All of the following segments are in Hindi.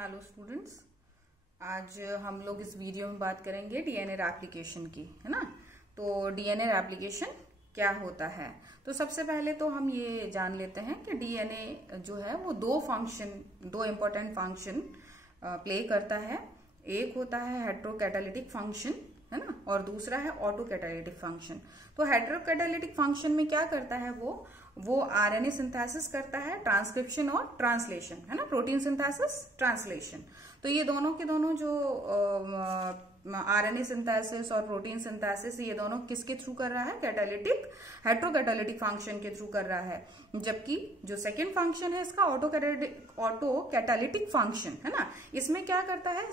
हेलो स्टूडेंट्स, आज हम लोग इस वीडियो में बात करेंगे डीएनए एप्लीकेशन की, है ना। तो डीएनए एप्लीकेशन क्या होता है, तो सबसे पहले तो हम ये जान लेते हैं कि डीएनए जो है वो दो इम्पोर्टेंट फंक्शन प्ले करता है। एक होता है हेट्रोकैटालिटिक फंक्शन, है ना, और दूसरा है ऑटोकैटालिटिक फंक्शन। तो हेट्रोकैटालिटिक फंक्शन में क्या करता है वो आरएनए सिंथेसिस करता है, ट्रांसक्रिप्शन और ट्रांसलेशन, है ना, प्रोटीन सिंथेसिस, ट्रांसलेशन। तो ये दोनों के दोनों जो आरएनए सिंथेसिस और प्रोटीन सिंथेसिस, ये दोनों किसके थ्रू कर रहा है? हेट्रोकैटालिटिक फंक्शन के थ्रू कर रहा है। जबकि जो सेकेंड फंक्शन है इसका ऑटोकैटालिटिक फंक्शन, है ना, इसमें क्या करता है?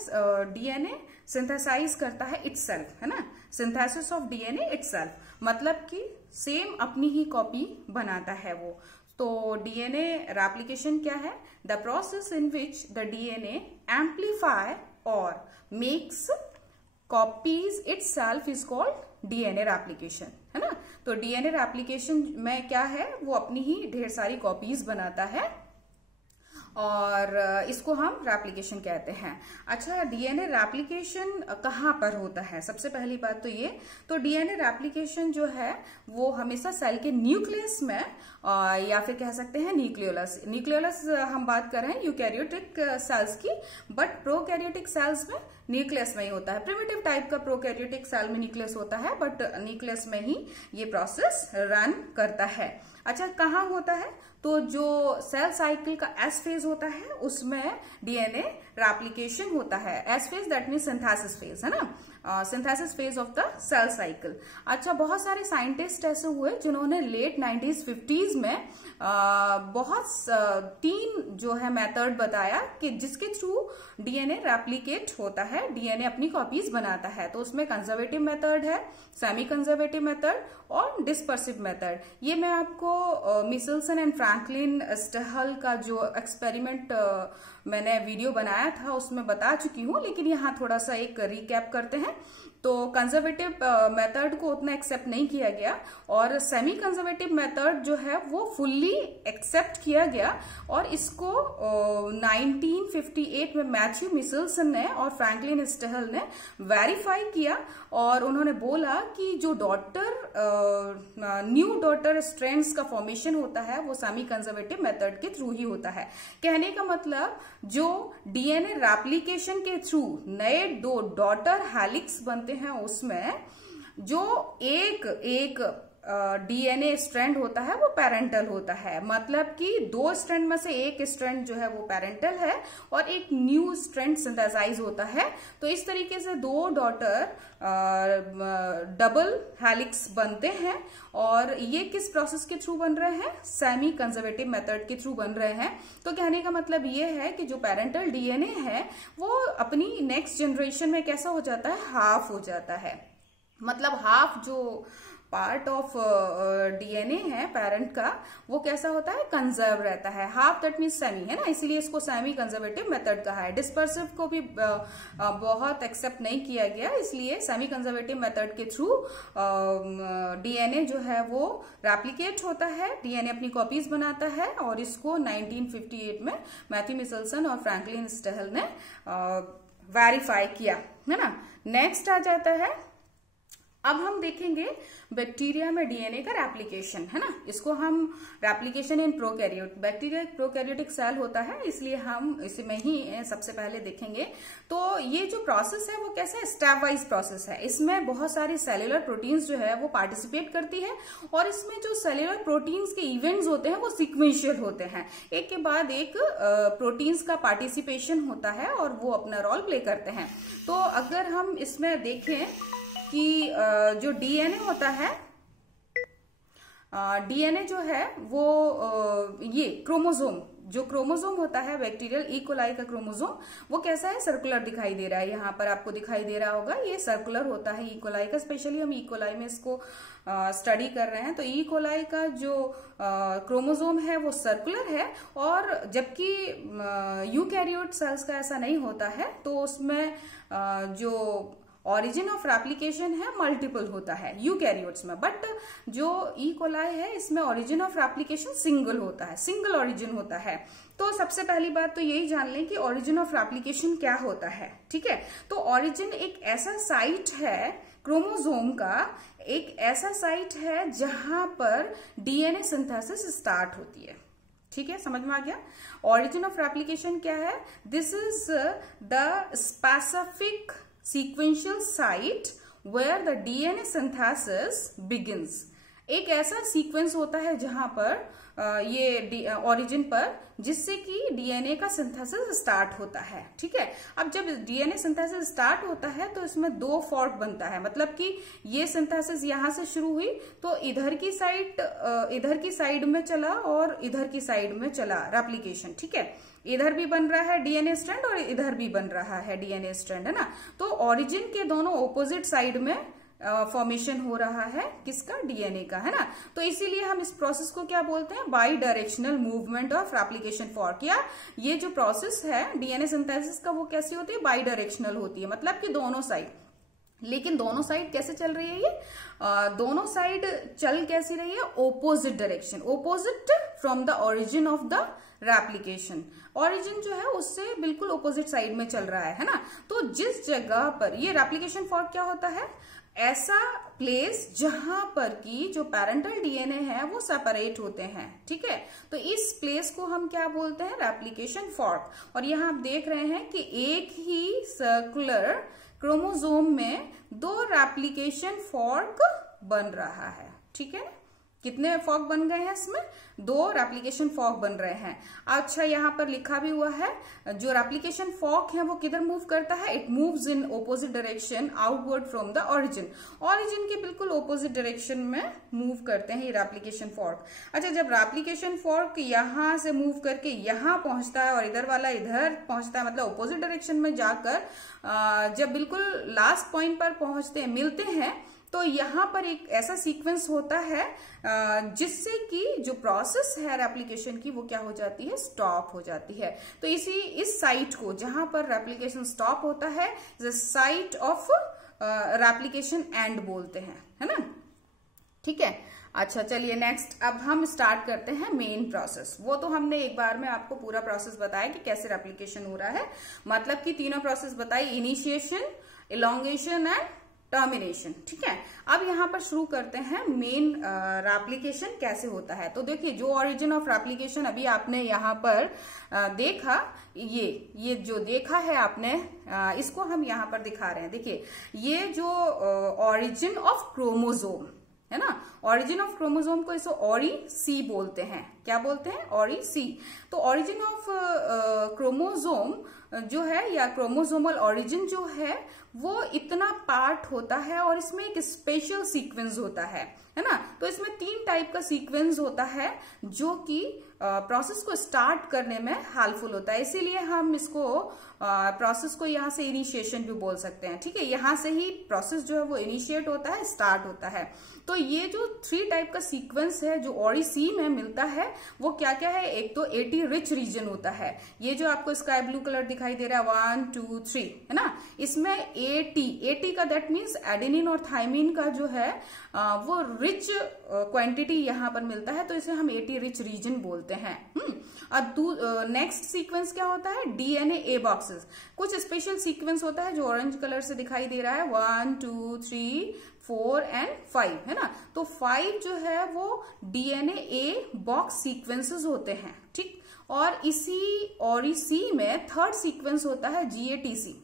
डीएनए सिंथेसाइज करता है इटसेल्फ, है ना, सिंथेसिस ऑफ डीएनए इटसेल्फ, मतलब कि सेम अपनी ही कॉपी बनाता है वो। तो डीएनए रेप्लिकेशन क्या है? The process in which the DNA amplify और makes copies itself is called DNA replication, है ना। तो डीएनए रेप्लिकेशन में क्या है, वो अपनी ही ढेर सारी कॉपीज बनाता है और इसको हम रेप्लिकेशन कहते हैं। अच्छा, डीएनए रेप्लिकेशन कहाँ पर होता है? सबसे पहली बात तो ये, तो डीएनए रेप्लिकेशन जो है वो हमेशा सेल के न्यूक्लियस में या फिर कह सकते हैं न्यूक्लियोलस हम बात कर रहे हैं यूकैरियोटिक सेल्स की, बट प्रोकैरियोटिक सेल्स में न्यूक्लियस में ही होता है। प्रिमिटिव टाइप का प्रोकैरियोटिक सेल में न्यूक्लियस होता है, बट न्यूक्लियस में ही ये प्रोसेस रन करता है। अच्छा, कहाँ होता है? तो जो सेल साइकिल का एस फेज होता है उसमें डीएनए रेप्लिकेशन होता है। S phase that mean synthesis phase, है ना, synthesis phase of the cell cycle. अच्छा, बहुत सारे साइंटिस्ट ऐसे हुए जिन्होंने लेट 1950s में तीन जो है मेथड बताया कि जिसके थ्रू डीएनए रेप्लिकेट होता है, डीएनए अपनी कॉपीज बनाता है। तो उसमें कंजर्वेटिव मेथड है, सेमी कंजर्वेटिव मेथड और डिस्पर्सिव मेथड। ये मैं आपको मिचेल्सन एंड फ्रैंकलिन स्टेहल का जो एक्सपेरिमेंट मैंने वीडियो बनाया था उसमें बता चुकी हूँ, लेकिन यहाँ थोड़ा सा एक रिकैप करते हैं। तो कंजर्वेटिव मेथड को उतना एक्सेप्ट नहीं किया गया और सेमी कंजर्वेटिव मेथड जो है वो फुल्ली एक्सेप्ट किया गया और इसको 1958 में मैथ्यू मिचेल्सन ने और फ्रैंकलिन स्टेहल ने वेरीफाई किया और उन्होंने बोला कि जो न्यू डॉटर स्ट्रैंड्स का फॉर्मेशन होता है वो सेमी कंजर्वेटिव मेथड के थ्रू ही होता है। कहने का मतलब जो डीएनए रेप्लिकेशन के थ्रू नए दो डॉटर हेलिक्स बनते हैं उसमें जो एक डीएनए स्ट्रैंड होता है वो पेरेंटल होता है, मतलब कि दो स्ट्रैंड में से एक स्ट्रैंड जो है वो पेरेंटल है और एक न्यू स्ट्रैंड सिंथेसाइज होता है। तो इस तरीके से दो डॉटर डबल हेलिक्स बनते हैं और ये किस प्रोसेस के थ्रू बन रहे हैं? सेमी कंजर्वेटिव मेथड के थ्रू बन रहे हैं। तो कहने का मतलब ये है कि जो पेरेंटल डीएनए है वो अपनी नेक्स्ट जनरेशन में कैसा हो जाता है? हाफ हो जाता है। मतलब हाफ जो पार्ट ऑफ डीएनए है पेरेंट का वो कैसा होता है? कंजर्व रहता है। हाफ दैट मीन्स सेमी, है ना, इसीलिए इसको सेमी कंजर्वेटिव मेथड कहा है। डिस्पर्सिव को भी बहुत एक्सेप्ट नहीं किया गया, इसलिए सेमी कंजर्वेटिव मेथड के थ्रू डीएनए जो है वो रेप्लिकेट होता है, डीएनए अपनी कॉपीज बनाता है और इसको 1958 में मैथ्यू मिचेल्सन और फ्रैंकलिन स्टेहल ने वेरीफाई किया, है ना। नेक्स्ट आ जाता है, अब हम देखेंगे बैक्टीरिया में डीएनए का रेप्लिकेशन, है ना। इसको हम रेप्लिकेशन इन प्रोकैरियोट, बैक्टीरिया एक प्रोकैरियोटिक सेल होता है इसलिए हम इसमें ही सबसे पहले देखेंगे। तो ये जो प्रोसेस है वो कैसे? स्टेप वाइज प्रोसेस है। इसमें बहुत सारी सेल्यूलर प्रोटीन्स जो है वो पार्टिसिपेट करती है और इसमें जो सेल्यूलर प्रोटीन्स के इवेंट्स होते हैं वो सिक्वेंशियल होते हैं, एक के बाद एक प्रोटीन्स का पार्टिसिपेशन होता है और वो अपना रोल प्ले करते हैं। तो अगर हम इसमें देखें कि जो डीएनए होता है, डीएनए जो है वो ये क्रोमोसोम होता है बैक्टीरियल ई कोलाई का क्रोमोसोम, वो कैसा है? सर्कुलर दिखाई दे रहा है। यहाँ पर आपको दिखाई दे रहा होगा, ये सर्कुलर होता है ई कोलाई का। स्पेशली हम ई कोलाई में इसको स्टडी कर रहे हैं। तो ई कोलाई का जो क्रोमोसोम है वो सर्कुलर है और जबकि यूकैरियोट सेल्स का ऐसा नहीं होता है। तो उसमें जो ऑरिजिन ऑफ रेप्लिकेशन है मल्टीपल होता है यूकैरियोट्स में, बट जो ई कोलाई है इसमें ऑरिजिन ऑफ रेप्लिकेशन सिंगल होता है, सिंगल ऑरिजिन होता है। तो सबसे पहली बात तो यही जान लें कि ऑरिजिन ऑफ रेप्लिकेशन क्या होता है। ठीक है, तो ऑरिजिन एक ऐसा साइट है क्रोमोसोम का, एक ऐसा साइट है जहां पर डीएनए सिंथेसिस स्टार्ट होती है। ठीक है, समझ में आ गया। ऑरिजिन ऑफ रेप्लिकेशन क्या है? This is the specific sequential site where the DNA synthesis begins. एक ऐसा सीक्वेंस होता है जहां पर ये ऑरिजिन पर, जिससे कि डीएनए का सिंथेसिस स्टार्ट होता है। ठीक है, अब जब डीएनए सिंथेसिस स्टार्ट होता है तो इसमें दो फॉर्क बनता है, मतलब कि ये सिंथेसिस यहां से शुरू हुई तो इधर की साइड में चला और इधर की साइड में चला रेप्लिकेशन। ठीक है, इधर भी बन रहा है डीएनए स्ट्रैंड और इधर भी बन रहा है डीएनए स्ट्रैंड, है ना। तो ऑरिजिन के दोनों ऑपोजिट साइड में फॉर्मेशन हो रहा है किसका? डीएनए का, है ना। तो इसीलिए हम इस प्रोसेस को क्या बोलते हैं? By directional movement of replication fork. या ये जो प्रोसेस है डीएनए सिंथेसिस का वो कैसी होती है? बाई डायरेक्शनल होती है, मतलब कि दोनों साइड। लेकिन दोनों साइड कैसे चल रही है ये? दोनों साइड चल कैसी रही है? Opposite direction, opposite from the origin of the replication. Origin जो है उससे बिल्कुल ओपोजिट साइड में चल रहा है ना। तो जिस जगह पर ये रेप्लिकेशन फॉर्क क्या होता है? ऐसा प्लेस जहां पर की जो पैरेंटल डीएनए है वो सेपरेट होते हैं। ठीक है, तो इस प्लेस को हम क्या बोलते हैं? Replication fork. और यहां आप देख रहे हैं कि एक ही सर्कुलर क्रोमोसोम में दो रेप्लिकेशन फॉर्क बन रहा है। ठीक है, कितने फॉर्क बन गए हैं इसमें? दो रेप्लिकेशन फॉर्क बन रहे हैं। अच्छा, यहाँ पर लिखा भी हुआ है जो रेप्लिकेशन फॉर्क है वो किधर मूव करता है? It moves in opposite direction outward from the origin. Origin के बिल्कुल ऑपोजिट डायरेक्शन में मूव करते हैं ये रेप्लिकेशन फॉर्क। अच्छा, जब रेप्लिकेशन फॉर्क यहां से मूव करके यहां पहुंचता है और इधर वाला इधर पहुंचता है, मतलब ऑपोजिट डायरेक्शन में जाकर जब बिल्कुल लास्ट पॉइंट पर पहुंचते हैं, मिलते हैं, तो यहां पर एक ऐसा सीक्वेंस होता है जिससे कि जो प्रोसेस है रेप्लिकेशन की वो क्या हो जाती है? स्टॉप हो जाती है। तो इस साइट को जहां पर रेप्लिकेशन स्टॉप होता है the site of replication and बोलते हैं, है ना। ठीक है, अच्छा चलिए नेक्स्ट अब हम स्टार्ट करते हैं मेन प्रोसेस। वो तो हमने एक बार में आपको पूरा प्रोसेस बताया कि कैसे रेप्लिकेशन हो रहा है, मतलब कि तीनों प्रोसेस बताई, इनिशिएशन, इलोंगेशन एंड टर्मिनेशन। ठीक है, अब यहां पर शुरू करते हैं मेन रेप्लिकेशन कैसे होता है। तो देखिए, जो ओरिजिन ऑफ रेप्लिकेशन अभी आपने यहां पर देखा, ये जो देखा है आपने, इसको हम यहां पर दिखा रहे हैं। देखिए, ये जो ओरिजिन ऑफ क्रोमोसोम है ना, ओरिजिन ऑफ क्रोमोसोम को इसे ओरी सी बोलते हैं। क्या बोलते हैं? ओरी सी। तो ओरिजिन ऑफ क्रोमोसोम जो है या क्रोमोसोमल ओरिजिन जो है वो इतना पार्ट होता है और इसमें एक स्पेशल सीक्वेंस होता है ना। तो इसमें 3 टाइप का सीक्वेंस होता है जो कि प्रोसेस को स्टार्ट करने में हेल्पफुल होता है। इसीलिए हम इसको प्रोसेस को यहाँ से इनिशिएशन भी बोल सकते हैं। ठीक है, यहाँ से ही प्रोसेस जो है वो इनिशिएट होता है, स्टार्ट होता है। तो ये जो 3 टाइप का सीक्वेंस है जो ओरी सी में मिलता है वो क्या क्या है? एक तो एटी रिच रीजन होता है, ये जो आपको स्काई ब्लू कलर दिखाई दे रहा है 1 2 3, है ना। इसमें एटी का दैट मीन्स एडेनिन और थायमिन का जो है वो रिच क्वांटिटी यहाँ पर मिलता है, तो इसे हम एटी रिच रीजन बोलते हैं। अब नेक्स्ट सीक्वेंस क्या होता है? डीएनए ए बॉक्सेस। कुछ स्पेशल सीक्वेंस होता है जो ऑरेंज कलर से दिखाई दे रहा है, 1 2 3 4 एंड 5, है ना। तो 5 जो है वो डीएनए ए बॉक्स सीक्वेंसेस होते हैं। ठीक, और इसी ओरी सी में थर्ड सीक्वेंस होता है जीएटीसी।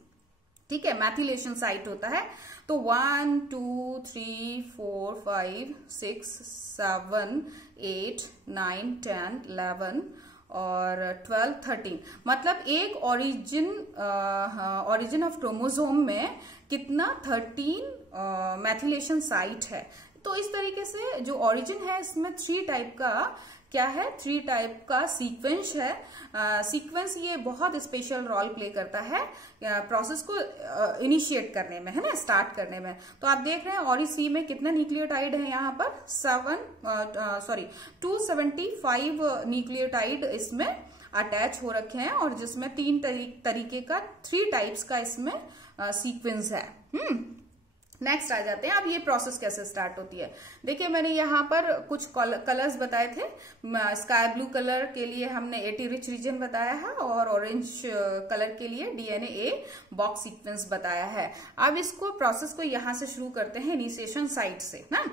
ठीक है, मैथिलेशन साइट होता है। तो 1 2 3 4 5 6 7 8 9 10 11 और 12 13, मतलब एक ओरिजिन ऑफ क्रोमोसोम में कितना? 13 मैथिलेशन साइट है। तो इस तरीके से जो ओरिजिन है इसमें 3 टाइप का क्या है? 3 टाइप का सीक्वेंस है। सीक्वेंस ये बहुत स्पेशल रोल प्ले करता है प्रोसेस को इनिशिएट करने में, है ना, स्टार्ट करने में। तो आप देख रहे हैं ओरी सी में कितना न्यूक्लियोटाइड है यहाँ पर? 275 न्यूक्लियोटाइड इसमें अटैच हो रखे हैं और जिसमें 3 तरीके का 3 टाइप्स का इसमें सीक्वेंस है। नेक्स्ट आ जाते हैं। अब ये प्रोसेस कैसे स्टार्ट होती है, देखिए मैंने यहाँ पर कुछ कलर्स बताए थे। स्काई ब्लू कलर के लिए हमने AT रिच रीजन बताया है और ऑरेंज कलर के लिए DNA A बॉक्स सीक्वेंस बताया है। अब इसको प्रोसेस को यहाँ से शुरू करते हैं इनिशिएशन साइट से ना।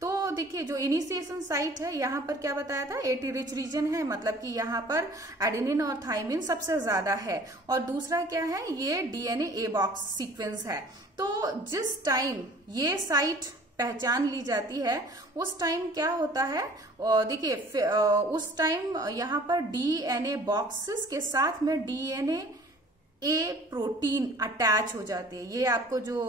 तो देखिए जो इनिशिएशन साइट है यहाँ पर क्या बताया था, AT रिच रीजन है, मतलब कि यहाँ पर एडेनिन और थाइमिन सबसे ज्यादा है। और दूसरा क्या है, ये DNA A बॉक्स सीक्वेंस है। तो जिस टाइम ये साइट पहचान ली जाती है उस टाइम क्या होता है, देखिए उस टाइम यहाँ पर DNA बॉक्सेस के साथ में DNA A प्रोटीन अटैच हो जाती है। ये आपको जो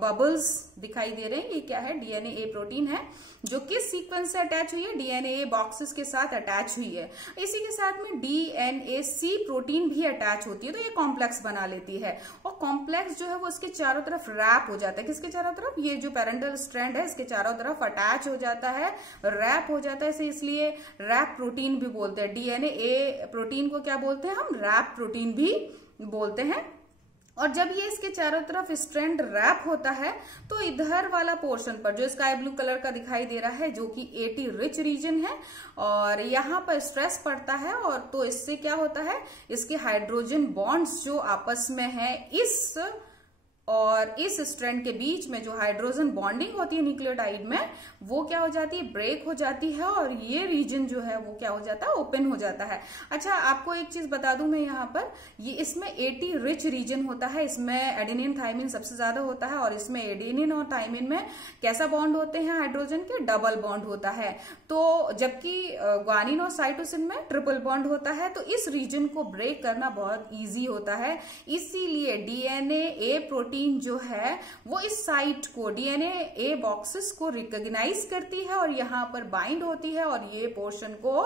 बबल्स दिखाई दे रहे हैं ये क्या है, DNA A प्रोटीन है जो किस सीक्वेंस से अटैच हुई है, DNA A बॉक्सेस के साथ अटैच हुई है। इसी के साथ में DNA C प्रोटीन भी अटैच होती है, तो ये कॉम्प्लेक्स बना लेती है। और कॉम्प्लेक्स जो है वो इसके चारों तरफ रैप हो जाता है। किसके चारों तरफ, ये जो पेरेंटल स्ट्रैंड है इसके चारों तरफ अटैच हो जाता है, रैप हो जाता है। इसे इसलिए रैप प्रोटीन भी बोलते हैं। DNA A प्रोटीन को क्या बोलते हैं हम, रैप प्रोटीन भी बोलते हैं। और जब ये इसके चारों तरफ स्ट्रैंड रैप होता है तो इधर वाला पोर्शन पर जो स्काई ब्लू कलर का दिखाई दे रहा है जो कि AT रिच रीजन है, और यहाँ पर स्ट्रेस पड़ता है। और तो इससे क्या होता है, इसके हाइड्रोजन बॉन्ड्स जो आपस में है इस और इस स्ट्रैंड के बीच में जो हाइड्रोजन बॉन्डिंग होती है न्यूक्लियोटाइड में, वो क्या हो जाती है, ब्रेक हो जाती है। और ये रीजन जो है वो क्या हो जाता है, ओपन हो जाता है। अच्छा आपको एक चीज बता दूं मैं यहाँ पर, ये इसमें AT रिच रीजन होता है, इसमें एडेनिन थाइमिन सबसे ज्यादा होता है। और इसमें एडेनिन और थाइमिन में कैसा बॉन्ड होते हैं, हाइड्रोजन के डबल बॉन्ड होता है। तो जबकि ग्वानिन और साइटोसिन में ट्रिपल बॉन्ड होता है। तो इस रीजन को ब्रेक करना बहुत ईजी होता है। इसीलिए DNA A प्रोटीन जो है वो इस साइट को, DNA A बॉक्सेस को रिकॉग्नाइज करती है और यहाँ पर बाइंड होती है। और ये पोर्शन को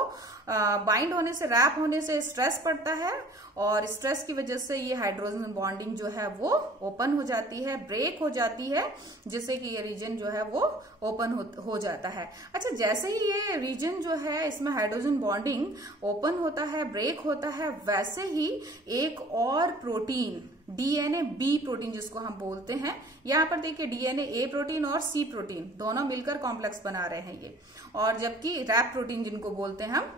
बाइंड होने से, रैप होने से स्ट्रेस पड़ता है और स्ट्रेस की वजह से ये हाइड्रोजन बॉन्डिंग जो है वो ओपन हो जाती है, ब्रेक हो जाती है, जिससे कि ये रीजन जो है वो ओपन हो जाता है। अच्छा जैसे ही ये रीजन जो है इसमें हाइड्रोजन बॉन्डिंग ओपन होता है, ब्रेक होता है, वैसे ही एक और प्रोटीन DNA B प्रोटीन जिसको हम बोलते हैं, यहाँ पर देखिए DNA A प्रोटीन और C प्रोटीन दोनों मिलकर कॉम्प्लेक्स बना रहे हैं ये, और जबकि रैप प्रोटीन जिनको बोलते हैं हम,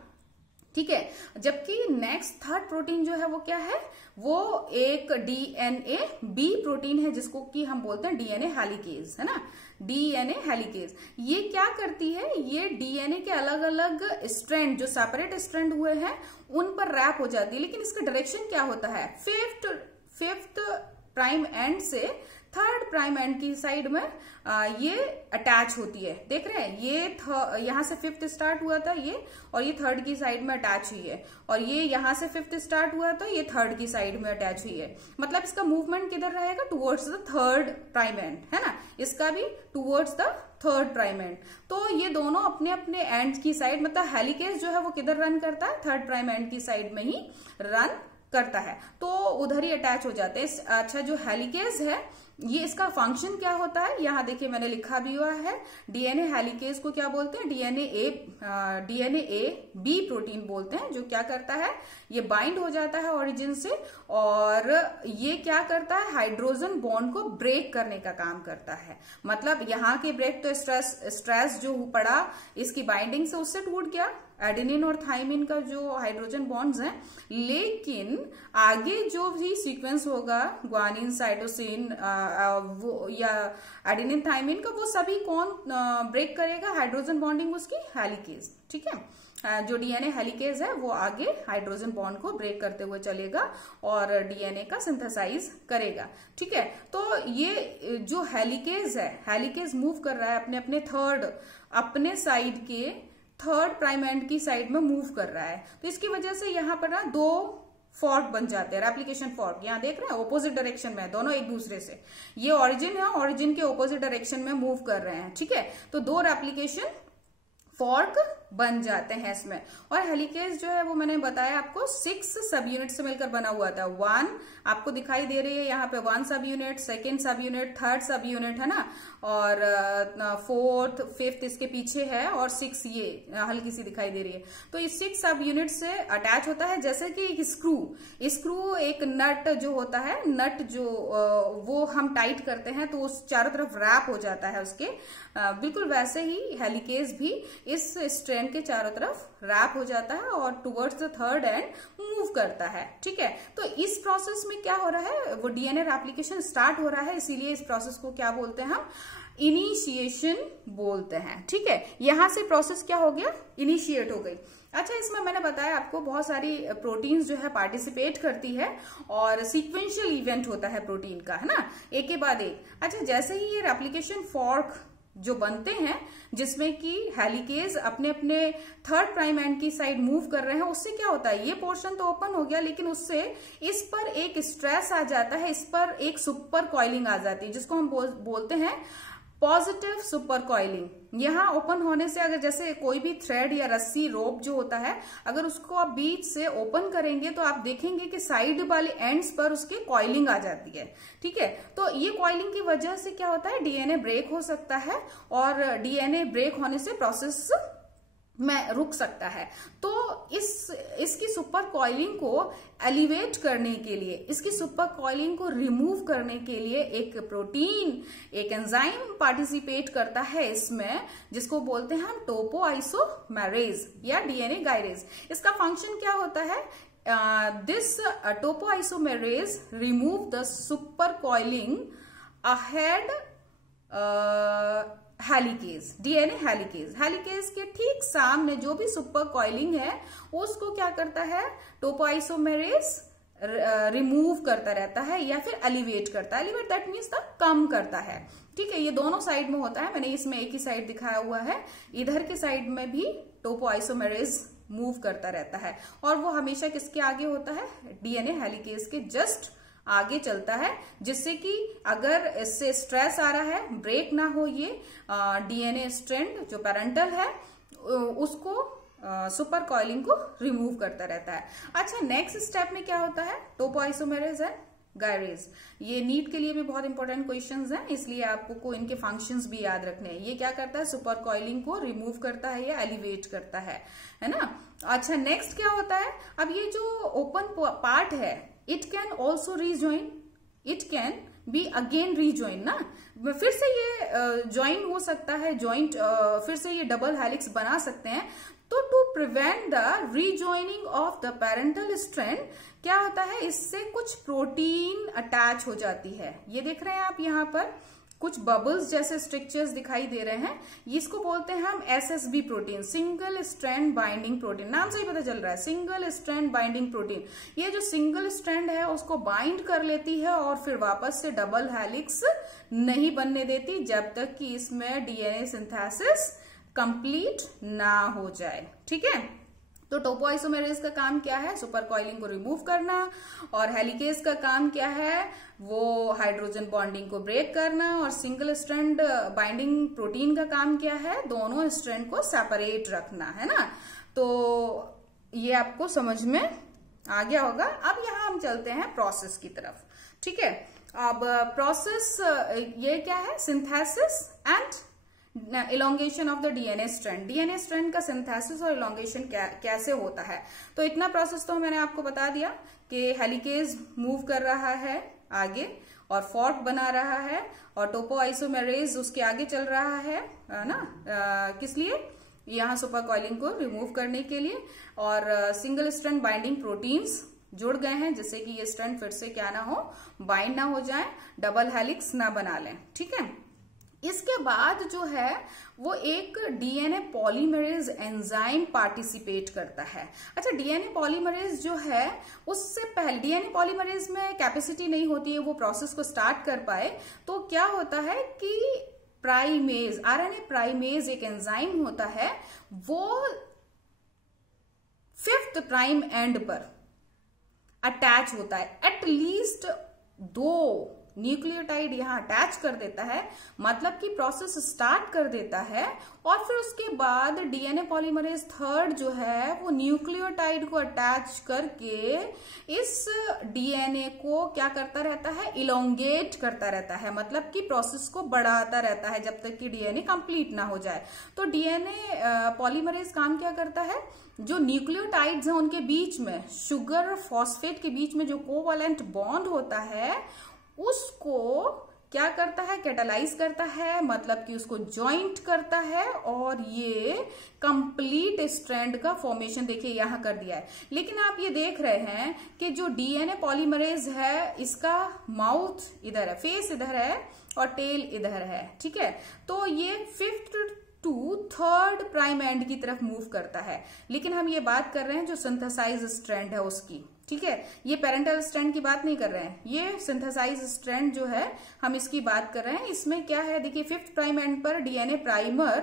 ठीक है। जबकि नेक्स्ट थर्ड प्रोटीन जो है वो क्या है, वो एक DNA B प्रोटीन है जिसको कि हम बोलते हैं DNA हेलिकेज, है ना, DNA हेलिकेज। ये क्या करती है, ये DNA के अलग अलग स्ट्रैंड जो सेपरेट स्ट्रैंड हुए हैं उन पर रैप हो जाती है। लेकिन इसका डायरेक्शन क्या होता है, फिफ्थ प्राइम एंड से थर्ड प्राइम एंड की साइड में ये अटैच होती है। देख रहे हैं, ये यहाँ से फिफ्थ स्टार्ट हुआ था ये, और ये थर्ड की साइड में अटैच हुई है। और ये यहाँ से फिफ्थ स्टार्ट हुआ था, ये थर्ड की साइड में अटैच हुई है। मतलब इसका मूवमेंट किधर रहेगा, towards the third prime and, है ना, इसका भी towards the third prime and. तो ये दोनों अपने अपने एंड की साइड, मतलब हेलिकेज जो है वो किधर रन करता है, थर्ड प्राइम एंड की साइड में ही रन करता है, तो उधर ही अटैच हो जाते हैं। अच्छा जो हेलिकेज है ये इसका फंक्शन क्या होता है, यहाँ देखिए मैंने लिखा भी हुआ है। DNA हेलिकेज को क्या बोलते हैं, DNA A B प्रोटीन बोलते हैं, जो क्या करता है, ये बाइंड हो जाता है ओरिजिन से, और ये क्या करता है, हाइड्रोजन बॉन्ड को ब्रेक करने का काम करता है। मतलब यहाँ के ब्रेक तो स्ट्रेस जो पड़ा इसकी बाइंडिंग से उससे टूट गया, एडेनिन और थाइमिन का जो हाइड्रोजन बॉन्ड्स हैं। लेकिन आगे जो भी सीक्वेंस होगा ग्वानिन, साइटोसिन वो या एडेनिन थाइमिन का, वो सभी कौन ब्रेक करेगा, हाइड्रोजन बॉन्डिंग उसकी हेलिकेज, ठीक है। जो DNA हेलिकेज है वो आगे हाइड्रोजन बॉन्ड को ब्रेक करते हुए चलेगा और DNA का सिंथेसाइज करेगा, ठीक है। तो ये जो हेलिकेज है, हेलिकेज मूव कर रहा है अपने अपने साइड के थर्ड प्राइम एंड की साइड में मूव कर रहा है। तो इसकी वजह से यहाँ पर ना दो फॉर्क बन जाते हैं, रेप्लिकेशन फॉर्क। यहाँ देख रहे हैं ऑपोजिट डायरेक्शन में, दोनों एक दूसरे से, ये ओरिजिन है, ओरिजिन के ऑपोजिट डायरेक्शन में मूव कर रहे हैं, ठीक है। तो दो रेप्लिकेशन फॉर्क बन जाते हैं इसमें। और हेलिकेज जो है वो मैंने बताया आपको 6 सब यूनिट से मिलकर बना हुआ था। 1 आपको दिखाई दे रही है यहाँ पे 1 सब यूनिट, 2nd सब यूनिट, 3rd सब यूनिट, है ना, और 4th 5th इसके पीछे है, और 6 ये हल्की सी दिखाई दे रही है। तो इस 6 सब यूनिट से अटैच होता है, जैसे कि एक स्क्रू एक नट जो होता है, नट जो वो हम टाइट करते हैं तो उस चारों तरफ रैप हो जाता है उसके, बिल्कुल वैसे ही हेलिकेज भी इस स्ट्रैंड के चारों तरफ रैप हो जाता है और towards the 3rd and move करता है। ठीक है, तो इस प्रोसेस में क्या हो रहा है, वो डीएनए रेप्लिकेशन स्टार्ट हो रहा है, इसीलिए इस प्रोसेस को क्या बोलते हैं हम, इनिशिएशन बोलते हैं। ठीक है, यहां से प्रोसेस क्या हो गया, इनिशिएट हो गई। अच्छा, इसमें मैंने बताया आपको बहुत सारी प्रोटीन्स जो है पार्टिसिपेट करती है और सीक्वेंशियल इवेंट होता है प्रोटीन का, है ना, एक के बाद एक। अच्छा, जैसे ही ये रेप्लिकेशन फॉर्क जो बनते हैं जिसमें कि हेलिकेज अपने अपने 3rd प्राइम एंड की साइड मूव कर रहे हैं, उससे क्या होता है, ये पोर्शन तो ओपन हो गया, लेकिन उससे इस पर एक स्ट्रेस आ जाता है, इस पर एक सुपर कॉइलिंग आ जाती है, जिसको हम बोलते हैं पॉजिटिव सुपर कॉइलिंग। यहाँ ओपन होने से अगर जैसे कोई भी थ्रेड या रस्सी रोप जो होता है, अगर उसको आप बीच से ओपन करेंगे तो आप देखेंगे कि साइड वाले एंड्स पर उसके कॉइलिंग आ जाती है। ठीक है, तो ये कॉइलिंग की वजह से क्या होता है, डीएनए ब्रेक हो सकता है, और डीएनए ब्रेक होने से प्रोसेस में रुक सकता है। तो इसकी सुपर कॉइलिंग को एलिवेट करने के लिए, इसकी सुपर कॉइलिंग को रिमूव करने के लिए एक प्रोटीन, एक एंजाइम पार्टिसिपेट करता है इसमें, जिसको बोलते हैं हम टोपोआइसोमेरेज या डीएनए गायरेज। इसका फंक्शन क्या होता है, this topoisomerase remove the super coiling ahead helicase, DNA helicase के ठीक सामने जो भी सुपर कॉइलिंग है उसको क्या करता है, टोपोआइसोमेरेज रिमूव करता रहता है या फिर एलिवेट करता है। एलिवेट दैट मीन्स द कम करता है। ठीक है, ये दोनों साइड में होता है, मैंने इसमें एक ही साइड दिखाया हुआ है, इधर के साइड में भी टोपोआइसोमेरेज मूव करता रहता है, और वो हमेशा किसके आगे होता है, डीएनए हेलिकेज के जस्ट आगे चलता है, जिससे कि अगर इससे स्ट्रेस आ रहा है, ब्रेक ना हो ये डीएनए स्ट्रैंड जो पैरेंटल है, उसको सुपर कॉइलिंग को रिमूव करता रहता है। अच्छा, नेक्स्ट स्टेप में क्या होता है, टोपोआइसोमेरेज एंड गायरेज। ये नीट के लिए भी बहुत इंपॉर्टेंट क्वेश्चंस हैं, इसलिए आपको इनके फंक्शंस भी याद रखने हैं। ये क्या करता है, सुपर कॉइलिंग को रिमूव करता है या एलिवेट करता है ना। अच्छा, नेक्स्ट क्या होता है, अब ये जो ओपन पार्ट है, it can also rejoin, it can be again rejoin ना, फिर से ये ज्वाइन हो सकता है, ज्वाइंट फिर से ये डबल हेलिक्स बना सकते हैं। तो to prevent the rejoining of the parental strand क्या होता है, इससे कुछ प्रोटीन अटैच हो जाती है। ये देख रहे हैं आप यहाँ पर कुछ बबल्स जैसे स्ट्रक्चर्स दिखाई दे रहे हैं, इसको बोलते हैं हम SSB protein, single strand binding protein. नाम से ही पता चल रहा है, सिंगल स्ट्रैंड बाइंडिंग प्रोटीन। ये जो सिंगल स्ट्रैंड है उसको बाइंड कर लेती है और फिर वापस से डबल हेलिक्स नहीं बनने देती जब तक कि इसमें डीएनए सिंथेसिस कंप्लीट ना हो जाए। ठीक है, तो टोपोआइसोमेरेज का काम क्या है, सुपर कॉइलिंग को रिमूव करना, और हेलिकेज का काम क्या है, वो हाइड्रोजन बॉन्डिंग को ब्रेक करना, और सिंगल स्ट्रैंड बाइंडिंग प्रोटीन का काम क्या है, दोनों स्ट्रैंड को सेपरेट रखना, है ना। तो ये आपको समझ में आ गया होगा। अब यहाँ हम चलते हैं प्रोसेस की तरफ। ठीक है, अब प्रोसेस ये क्या है, synthesis and elongation of the DNA strand. DNA strand का सिंथेसिस और इलोंगेशन कैसे होता है, तो इतना प्रोसेस तो मैंने आपको बता दिया कि हेलिकेज मूव कर रहा है आगे और फॉर्क बना रहा है, और टोपोआइसोमेरेज उसके आगे चल रहा है ना, किस लिए, यहाँ सुपर कॉइलिंग को रिमूव करने के लिए, और सिंगल स्ट्रैंड बाइंडिंग प्रोटीन्स जुड़ गए हैं जिससे कि ये स्ट्रैंड फिर से क्या ना हो, बाइंड ना हो जाए, डबल हेलिक्स ना बना लें। ठीक है, इसके बाद जो है वो एक डीएनए पॉलीमरेज एंजाइम पार्टिसिपेट करता है। अच्छा, डीएनए पॉलीमरेज जो है उससे पहले, डीएनए पॉलीमरेज में कैपेसिटी नहीं होती है वो प्रोसेस को स्टार्ट कर पाए, तो क्या होता है कि प्राइमेज, आरएनए प्राइमेज एक एंजाइम होता है, वो 5th प्राइम एंड पर अटैच होता है। एटलीस्ट 2 न्यूक्लियोटाइड यहाँ अटैच कर देता है, मतलब कि प्रोसेस स्टार्ट कर देता है, और फिर उसके बाद डीएनए पॉलीमरेज थर्ड जो है वो न्यूक्लियोटाइड को अटैच करके इस डीएनए को क्या करता रहता है, इलोंगेट करता रहता है, मतलब कि प्रोसेस को बढ़ाता रहता है जब तक कि डीएनए कंप्लीट ना हो जाए। तो डीएनए पॉलीमरेज काम क्या करता है, जो न्यूक्लियोटाइड्स हैं उनके बीच में, शुगर और फॉस्फेट के बीच में जो कोवैलेंट बॉन्ड होता है उसको क्या करता है, कैटालाइज करता है, मतलब कि उसको ज्वाइंट करता है, और ये कंप्लीट स्ट्रैंड का फॉर्मेशन देखिए यहां कर दिया है। लेकिन आप ये देख रहे हैं कि जो डीएनए पॉलीमरेज है इसका माउथ इधर है, फेस इधर है और टेल इधर है, ठीक है। तो ये 5th to 3rd prime end की तरफ मूव करता है, लेकिन हम ये बात कर रहे हैं जो सिंथेसाइज स्ट्रैंड है उसकी, ठीक है। ये पेरेंटल स्ट्रैंड की बात नहीं कर रहे हैं, ये सिंथेसाइज स्ट्रैंड जो है हम इसकी बात कर रहे हैं। इसमें क्या है, देखिए 5th प्राइम एंड पर DNA primer,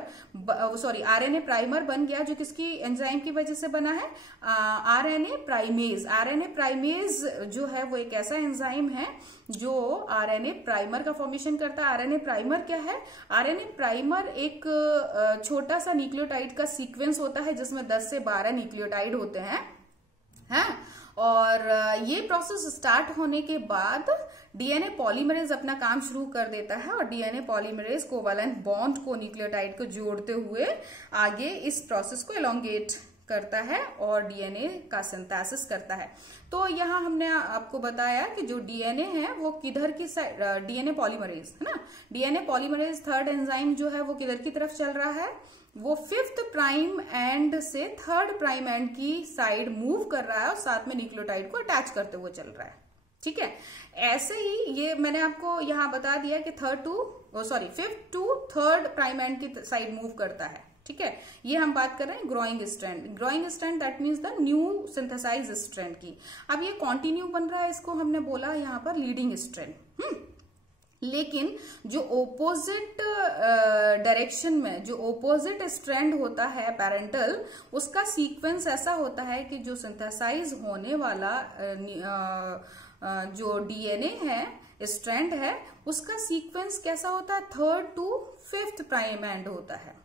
sorry RNA primer बन गया, जो किसकी एंजाइम की वजह से बना है, आरएनए प्राइमेज। आरएनए प्राइमेज जो है वो एक ऐसा एंजाइम है जो आरएनए प्राइमर का फॉर्मेशन करता है। आरएनए प्राइमर क्या है, आरएनए प्राइमर एक छोटा सा न्यूक्लियोटाइड का सीक्वेंस होता है जिसमें 10 से 12 न्यूक्लियोटाइड होते हैं, हाँ। और ये प्रोसेस स्टार्ट होने के बाद डीएनए पॉलीमरेज अपना काम शुरू कर देता है, और डीएनए पॉलीमरेज कोवैलेंट बॉन्ड को न्यूक्लियोटाइड को जोड़ते हुए आगे इस प्रोसेस को एलोंगेट करता है और डीएनए का सिंथेसिस करता है। तो यहाँ हमने आपको बताया कि जो डीएनए है वो किधर की साइड, डीएनए पॉलीमरेज है ना, डीएनए पॉलीमरेज थर्ड एंजाइम जो है वो किधर की तरफ चल रहा है, वो 5th प्राइम एंड से 3rd प्राइम एंड की साइड मूव कर रहा है और साथ में न्यूक्लियोटाइड को अटैच करते हुए चल रहा है, ठीक है। ऐसे ही ये मैंने आपको यहाँ बता दिया कि 5th to 3rd prime end की साइड मूव करता है, ठीक है। ये हम बात कर रहे हैं growing strand. Growing strand that means the new synthesize strand की। अब ये कॉन्टिन्यू बन रहा है, इसको हमने बोला यहाँ पर लीडिंग स्ट्रैंड। लेकिन जो ओपोजिट डायरेक्शन में जो ओपोजिट स्ट्रैंड होता है पैरेंटल, उसका सीक्वेंस ऐसा होता है कि जो सिंथेसाइज होने वाला जो डीएनए है, स्ट्रैंड है, उसका सीक्वेंस कैसा होता है, 3rd to 5th prime and होता है।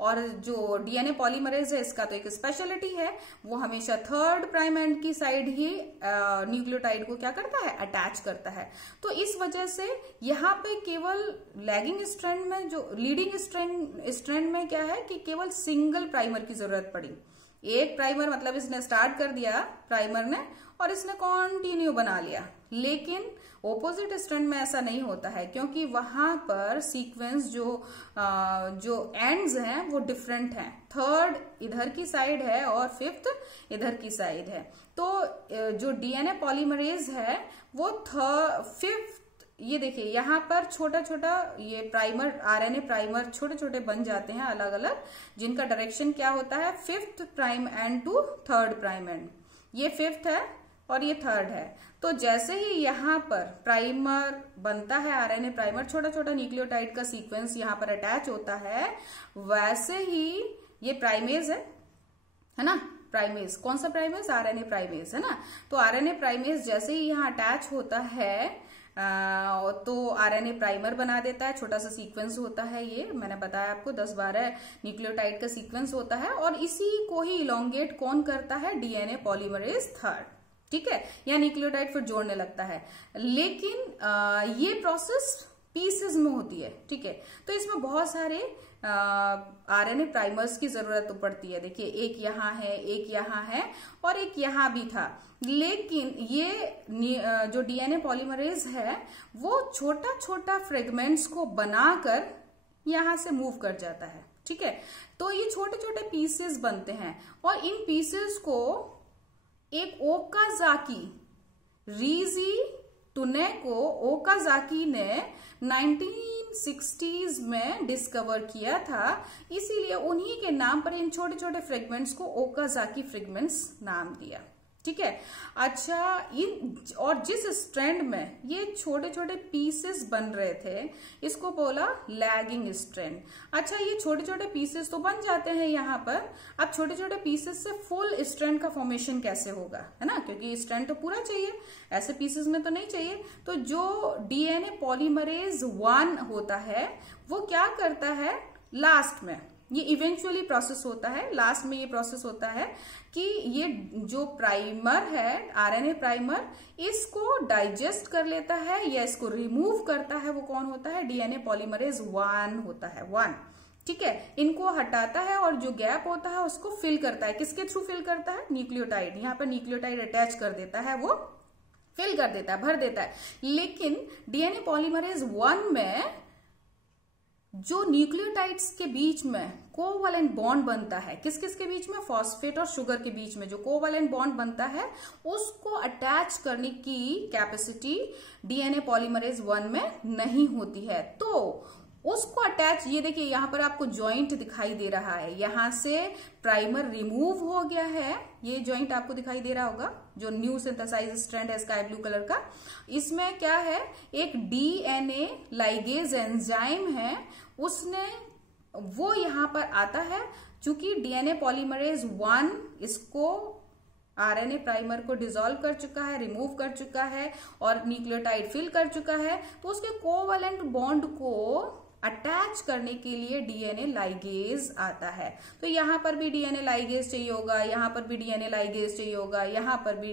और जो डीएनए पॉलीमरेज है इसका तो एक स्पेशलिटी है, वो हमेशा 3rd प्राइम एंड की साइड ही न्यूक्लियोटाइड को क्या करता है, अटैच करता है। तो इस वजह से यहाँ पे केवल लैगिंग स्ट्रैंड में, जो लीडिंग स्ट्रैंड में क्या है कि केवल सिंगल प्राइमर की जरूरत पड़ी। एक प्राइमर मतलब इसने स्टार्ट कर दिया प्राइमर ने और इसने कंटिन्यू बना लिया। लेकिन ओपोजिट स्ट्रैंड में ऐसा नहीं होता है, क्योंकि वहां पर सीक्वेंस जो एंड्स हैं वो डिफरेंट हैं। 3rd इधर की साइड है और 5th इधर की साइड है। तो जो डीएनए पॉलीमरेज है वो 5th, ये देखिए यहाँ पर छोटा छोटा ये प्राइमर, आरएनए प्राइमर छोटे छोटे बन जाते हैं अलग अलग, जिनका डायरेक्शन क्या होता है, 5th prime end to 3rd prime end. ये 5th है और ये 3rd है। तो जैसे ही यहाँ पर प्राइमर बनता है, आरएनए प्राइमर, छोटा छोटा न्यूक्लियोटाइड का सीक्वेंस यहाँ पर अटैच होता है, वैसे ही ये प्राइमेज है ना, प्राइमेज कौन सा प्राइमेज, आरएनए प्राइमेज है ना। तो आरएनए प्राइमेज जैसे ही यहाँ अटैच होता है तो आरएनए प्राइमर बना देता है। छोटा सा सीक्वेंस होता है, ये मैंने बताया आपको 10-12 न्यूक्लियोटाइड का सीक्वेंस होता है, और इसी को ही इलोंगेट कौन करता है, डीएनए पॉलीमरेज थर्ड, ठीक है। या न्यूक्लियोटाइड फिर जोड़ने लगता है। लेकिन ये प्रोसेस पीसेस में होती है, ठीक है। तो इसमें बहुत सारे आरएनए प्राइमर्स की जरूरत तो पड़ती है। देखिए एक यहाँ है, एक यहाँ है और एक यहाँ भी था। लेकिन ये जो डीएनए पॉलीमरेज है वो छोटा छोटा फ्रेगमेंट्स को बनाकर यहां से मूव कर जाता है, ठीक है। तो ये छोटे छोटे पीसेस बनते हैं और इन पीसेस को एक ओकाजाकी, रीजी टुनेको ओकाजाकी ने 1960s में डिस्कवर किया था। इसीलिए उन्हीं के नाम पर इन छोटे छोटे फ्रेगमेंट्स को ओकाजाकी फ्रेगमेंट्स नाम दिया, ठीक है। अच्छा, और जिस स्ट्रैंड में ये छोटे छोटे पीसेस बन रहे थे इसको बोला लैगिंग स्ट्रैंड। अच्छा, ये छोटे छोटे पीसेस तो बन जाते हैं यहाँ पर, अब छोटे छोटे पीसेस से फुल स्ट्रैंड का फॉर्मेशन कैसे होगा, है ना, क्योंकि स्ट्रैंड तो पूरा चाहिए, ऐसे पीसेस में तो नहीं चाहिए। तो जो डीएनए पॉलीमरेज 1 होता है वो क्या करता है, लास्ट में ये इवेंचुअली प्रोसेस होता है, लास्ट में ये प्रोसेस होता है कि ये जो प्राइमर है, आरएनए प्राइमर, इसको डाइजेस्ट कर लेता है या इसको रिमूव करता है। वो कौन होता है, डीएनए पॉलीमरेज 1 होता है, 1। ठीक है, इनको हटाता है और जो गैप होता है उसको फिल करता है। किसके थ्रू फिल करता है, न्यूक्लियोटाइड, यहाँ पर न्यूक्लियोटाइड अटैच कर देता है, वो फिल कर देता है, भर देता है। लेकिन डीएनए पॉलीमरेज 1 में जो न्यूक्लियोटाइड्स के बीच में कोवैलेंट बॉन्ड बनता है, किस किस के बीच में, फॉस्फेट और शुगर के बीच में जो कोवैलेंट बॉन्ड बनता है उसको अटैच करने की कैपेसिटी डीएनए पॉलीमरेज 1 में नहीं होती है। तो उसको अटैच, ये देखिए यहाँ पर आपको जॉइंट दिखाई दे रहा है, यहां से प्राइमर रिमूव हो गया है, ये जॉइंट आपको दिखाई दे रहा होगा जो न्यू सिंथेसाइज स्ट्रैंड है स्काई ब्लू कलर का। इसमें क्या है, एक डीएनए लाइगेज एंजाइम है, उसने वो यहां पर आता है। चूंकि डीएनए पॉलीमरेज 1 इसको आरएनए प्राइमर को डिसॉल्व कर चुका है, रिमूव कर चुका है और न्यूक्लियोटाइड फिल कर चुका है, तो उसके कोवैलेंट बॉन्ड को अटैच करने के लिए डीएनए लाइगेज आता है। तो यहां पर भी डीएनए लाइगेज चाहिए होगा, यहां पर भी डीएनए लाइगेज चाहिए होगा, यहां पर भी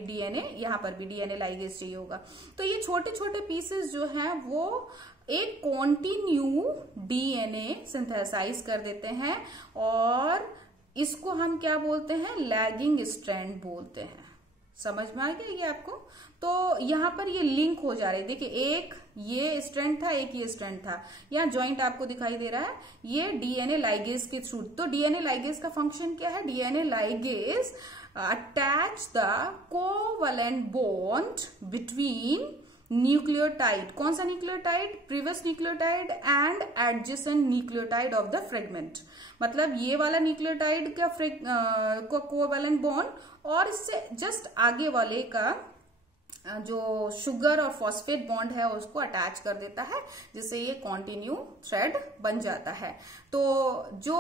डीएनए लाइगेज चाहिए होगा। तो ये छोटे छोटे पीसेस जो हैं वो एक कॉन्टिन्यू डीएनए सिंथेसाइज कर देते हैं और इसको हम क्या बोलते हैं, लैगिंग स्ट्रैंड बोलते हैं। समझ में आ गया ये आपको? तो यहां पर ये लिंक हो जा रही है, देखिए एक ये स्ट्रैंड था, एक ये स्ट्रैंड था, यहाँ जॉइंट आपको दिखाई दे रहा है, ये डीएनए लाइगेज के थ्रू। तो डीएनए लाइगेज का फंक्शन क्या है, DNA ligase attach the covalent bond between nucleotide, कौन सा nucleotide, previous nucleotide and adjacent nucleotide of the fragment. मतलब ये वाला न्यूक्लियोटाइड का कोवैलेंट बॉन्ड और इससे जस्ट आगे वाले का जो शुगर और फॉस्फेट बॉन्ड है उसको अटैच कर देता है, जिससे ये कॉन्टिन्यू थ्रेड बन जाता है। तो जो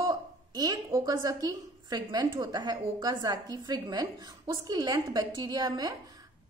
एक ओकाजाकी फ्रेगमेंट होता है, ओकाजाकी फ्रेगमेंट, उसकी लेंथ बैक्टीरिया में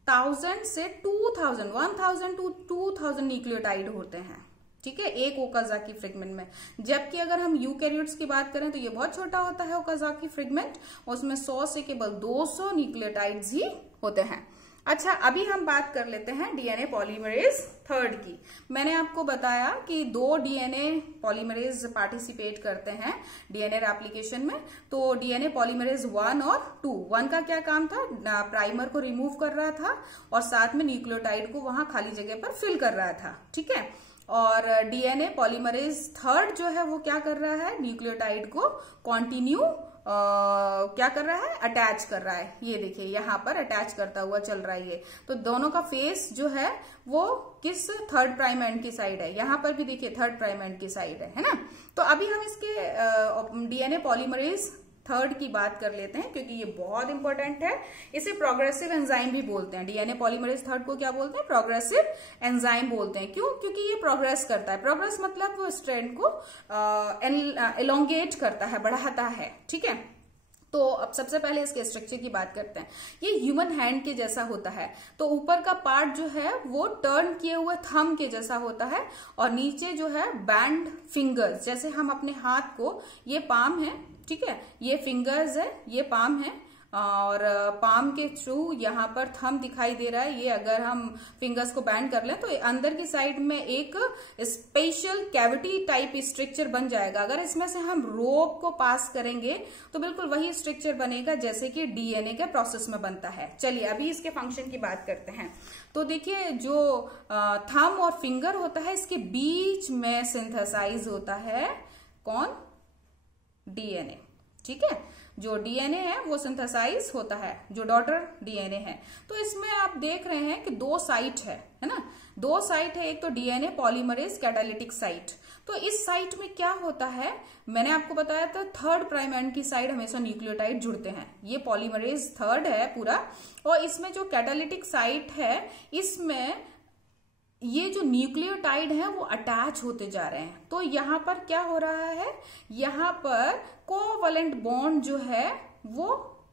1000 से 2000, 1000 to 2000 न्यूक्लियोटाइड होते हैं। ठीक है, एक ओकाजाकी फ्रेगमेंट में। जबकि अगर हम यूकैरियोट्स की बात करें तो ये बहुत छोटा होता है ओकाजाकी फ्रेगमेंट, उसमें 100 से केवल 200 न्यूक्लियोटाइड्स ही होते हैं। अच्छा, अभी हम बात कर लेते हैं डीएनए पॉलीमरेज 3 की। मैंने आपको बताया कि 2 डीएनए पॉलीमरेज पार्टिसिपेट करते हैं डीएनए रेप्लिकेशन में। तो डीएनए पॉलीमरेज 1 और 2, 1 का क्या काम था, प्राइमर को रिमूव कर रहा था और साथ में न्यूक्लियोटाइड को वहां खाली जगह पर फिल कर रहा था। ठीक है, और डीएनए पॉलीमरेज 3 जो है वो क्या कर रहा है, न्यूक्लियोटाइड को कॉन्टिन्यू क्या कर रहा है, अटैच कर रहा है। ये देखिए यहाँ पर अटैच करता हुआ चल रहा है ये। तो दोनों का फेस जो है वो किस 3rd प्राइम एंड की साइड है, यहाँ पर भी देखिए 3rd प्राइम एंड की साइड है ना। तो अभी हम इसके डीएनए पॉलीमरेज 3 की बात कर लेते हैं, क्योंकि ये बहुत इंपॉर्टेंट है। इसे प्रोग्रेसिव एंजाइम भी बोलते हैं। डीएनए पॉलीमरेज 3 को क्या बोलते हैं, प्रोग्रेसिव एंजाइम बोलते हैं। क्यों, क्योंकि ये प्रोग्रेस करता है। प्रोग्रेस मतलब वो स्ट्रैंड को एलोंगेट करता है, बढ़ाता है। ठीक है, तो अब सबसे पहले इसके स्ट्रक्चर की बात करते हैं। ये ह्यूमन हैंड के जैसा होता है। तो ऊपर का पार्ट जो है वो टर्न किए हुए थंब के जैसा होता है और नीचे जो है बैंड फिंगर्स, जैसे हम अपने हाथ को, ये पाम है, ठीक है, ये फिंगर्स है, ये पाम है और पाम के थ्रू यहाँ पर थंब दिखाई दे रहा है। ये अगर हम फिंगर्स को बैंड कर लें तो अंदर की साइड में एक स्पेशल कैविटी टाइप स्ट्रक्चर बन जाएगा। अगर इसमें से हम रोप को पास करेंगे तो बिल्कुल वही स्ट्रक्चर बनेगा जैसे कि डीएनए के प्रोसेस में बनता है। चलिए अभी इसके फंक्शन की बात करते हैं। तो देखिए जो थंब और फिंगर होता है, इसके बीच में सिंथेसाइज होता है कौन, डीएनए। ठीक है, जो डीएनए है वो सिंथेसाइज होता है, जो डॉटर डीएनए है। तो इसमें आप देख रहे हैं कि 2 साइट है ना, 2 साइट है। एक तो डीएनए पॉलीमरेज कैटालिटिक साइट। तो इस साइट में क्या होता है, मैंने आपको बताया था थर्ड प्राइम एंड की साइड हमेशा न्यूक्लियोटाइड जुड़ते हैं। ये पॉलीमरेज थर्ड है पूरा, और इसमें जो कैटालिटिक साइट है इसमें ये जो न्यूक्लियोटाइड है वो अटैच होते जा रहे हैं। तो यहां पर क्या हो रहा है, यहां पर कोवैलेंट बॉन्ड जो है वो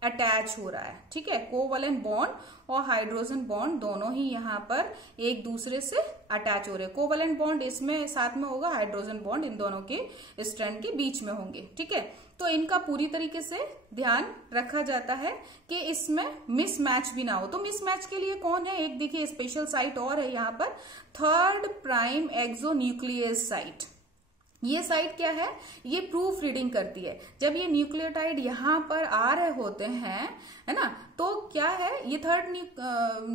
अटैच हो रहा है। ठीक है, कोवैलेंट बॉन्ड और हाइड्रोजन बॉन्ड दोनों ही यहाँ पर एक दूसरे से अटैच हो रहे हैं। कोवैलेंट बॉन्ड इसमें साथ में होगा, हाइड्रोजन बॉन्ड इन दोनों के स्ट्रैंड के बीच में होंगे। ठीक है, तो इनका पूरी तरीके से ध्यान रखा जाता है कि इसमें मिसमैच भी ना हो। तो मिसमैच के लिए कौन है, एक देखिए स्पेशल साइट और है यहाँ पर, थर्ड प्राइम एक्सोन्यूक्लियस साइट। ये साइट क्या है, ये प्रूफ रीडिंग करती है। जब ये न्यूक्लियोटाइड यहाँ पर आ रहे होते हैं, है ना, तो क्या है, ये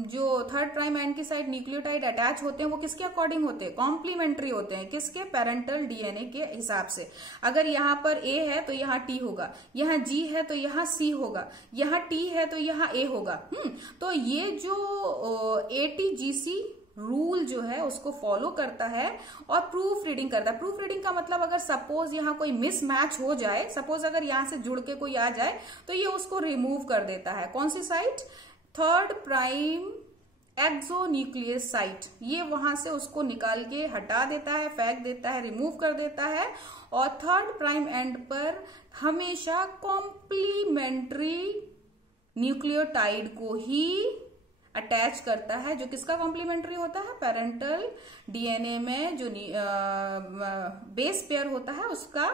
जो थर्ड प्राइम एंड की साइड न्यूक्लियोटाइड अटैच होते हैं वो किसके अकॉर्डिंग होते हैं, कॉम्प्लीमेंट्री होते हैं। किसके, पेरेंटल डीएनए के हिसाब से। अगर यहाँ पर ए है तो यहाँ टी होगा, यहाँ जी है तो यहाँ सी होगा, यहाँ टी है तो यहाँ ए होगा। तो ये जो ATGC रूल जो है उसको फॉलो करता है और प्रूफ रीडिंग करता है। प्रूफ रीडिंग का मतलब अगर सपोज यहाँ कोई मिसमैच हो जाए, सपोज अगर यहाँ से जुड़ के कोई आ जाए तो ये उसको रिमूव कर देता है। कौन सी site, third prime exonuclease site, ये वहां से उसको निकाल के हटा देता है, फेंक देता है, रिमूव कर देता है। और थर्ड प्राइम एंड पर हमेशा कॉम्प्लीमेंट्री न्यूक्लियोटाइड को ही अटैच करता है। जो किसका कॉम्प्लीमेंट्री होता है, पेरेंटल डीएनए में जो बेस पेयर होता है उसका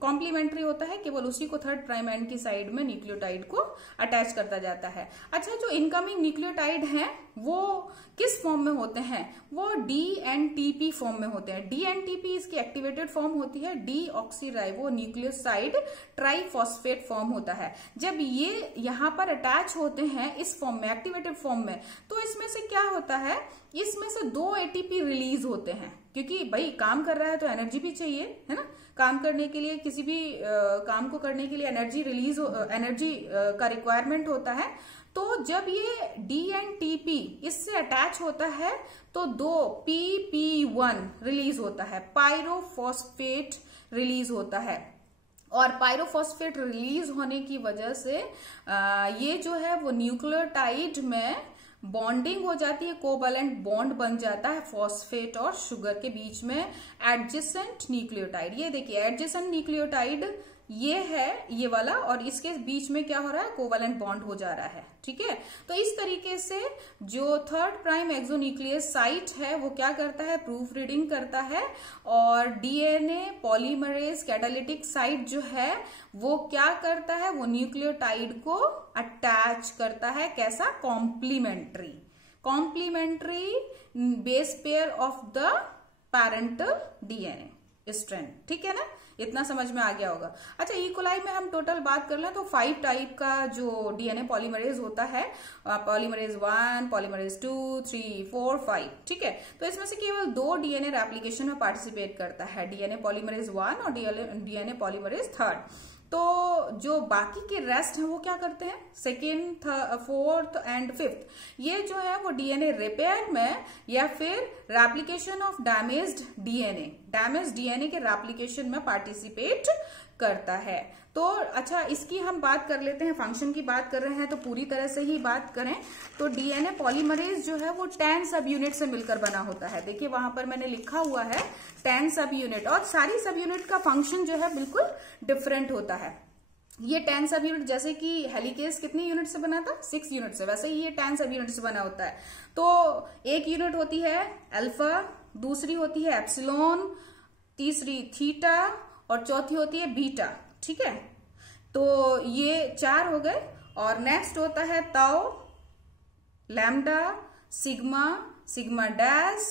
कॉम्प्लीमेंट्री होता है, केवल उसी को थर्ड प्राइम एंड की साइड में न्यूक्लियोटाइड को अटैच करता जाता है। अच्छा, जो इनकमिंग न्यूक्लियोटाइड हैं वो किस फॉर्म में होते हैं, वो DNTP फॉर्म में होते हैं। DNTP इसकी एक्टिवेटेड फॉर्म होती है, डीऑक्सीराइबो न्यूक्लियोसाइड ट्राइफॉस्फेट फॉर्म होता है। जब ये यहाँ पर अटैच होते हैं इस फॉर्म में, एक्टिवेटेड फॉर्म में, तो इसमें से क्या होता है, इसमें से 2 ATP रिलीज होते हैं, क्योंकि भाई काम कर रहा है तो एनर्जी भी चाहिए, है ना। काम करने के लिए, किसी भी काम को करने के लिए एनर्जी का रिक्वायरमेंट होता है। तो जब ये DNTP इससे अटैच होता है तो 2 PP1 रिलीज होता है, पायरोफॉस्फेट रिलीज होता है। और पायरोफॉस्फेट रिलीज होने की वजह से ये जो है वो न्यूक्लियोटाइड में बॉन्डिंग हो जाती है, कोवैलेंट बॉन्ड बन जाता है फॉस्फेट और शुगर के बीच में, एडजेसेंट न्यूक्लियोटाइड। ये देखिए एडजेसेंट न्यूक्लियोटाइड ये है, ये वाला, और इसके बीच में क्या हो रहा है, कोवैलेंट बॉन्ड हो जा रहा है। ठीक है, तो इस तरीके से जो थर्ड प्राइम एक्सोन्यूक्लियस साइट है वो क्या करता है, प्रूफ रीडिंग करता है। और डीएनए पॉलीमरेज कैटालिटिक साइट जो है वो क्या करता है, वो न्यूक्लियोटाइड को अटैच करता है। कैसा, complementary base pair of the parental DNA strand. ठीक है ना, इतना समझ में आ गया होगा। अच्छा, ई कोलाई में हम टोटल बात कर लें तो 5 टाइप का जो डीएनए पॉलीमरेज होता है, पॉलीमरेज 1, पॉलीमरेज 2, 3, 4, 5। ठीक है, तो इसमें से केवल 2 डीएनए रेप्लिकेशन में पार्टिसिपेट करता है, डीएनए पॉलीमरेज 1 और डीएनए पॉलीमरेज 3। तो जो बाकी के रेस्ट हैं वो क्या करते हैं, 2nd, 4th एंड 5th, ये जो है वो डीएनए रिपेयर में या फिर रेप्लिकेशन ऑफ डैमेज्ड डीएनए के रेप्लिकेशन में पार्टिसिपेट करता है। तो अच्छा, इसकी हम बात कर लेते हैं, फंक्शन की बात कर रहे हैं तो पूरी तरह से ही बात करें तो डीएनए पॉलीमरेज जो है वो 10 सब यूनिट से मिलकर बना होता है। देखिए वहां पर मैंने लिखा हुआ है 10 सब यूनिट, और सारी सब यूनिट का फंक्शन जो है बिल्कुल डिफरेंट होता है। ये 10 सब यूनिट, जैसे कि हेलिकेज कितनी यूनिट से बना था, 6 यूनिट से, वैसे ही ये 10 सब यूनिट से बना होता है। तो एक यूनिट होती है अल्फा, दूसरी होती है एप्सिलॉन, तीसरी थीटा और चौथी होती है बीटा। ठीक है, तो ये 4 हो गए। और नेक्स्ट होता है ताउ, लैम्डा, सिग्मा डैश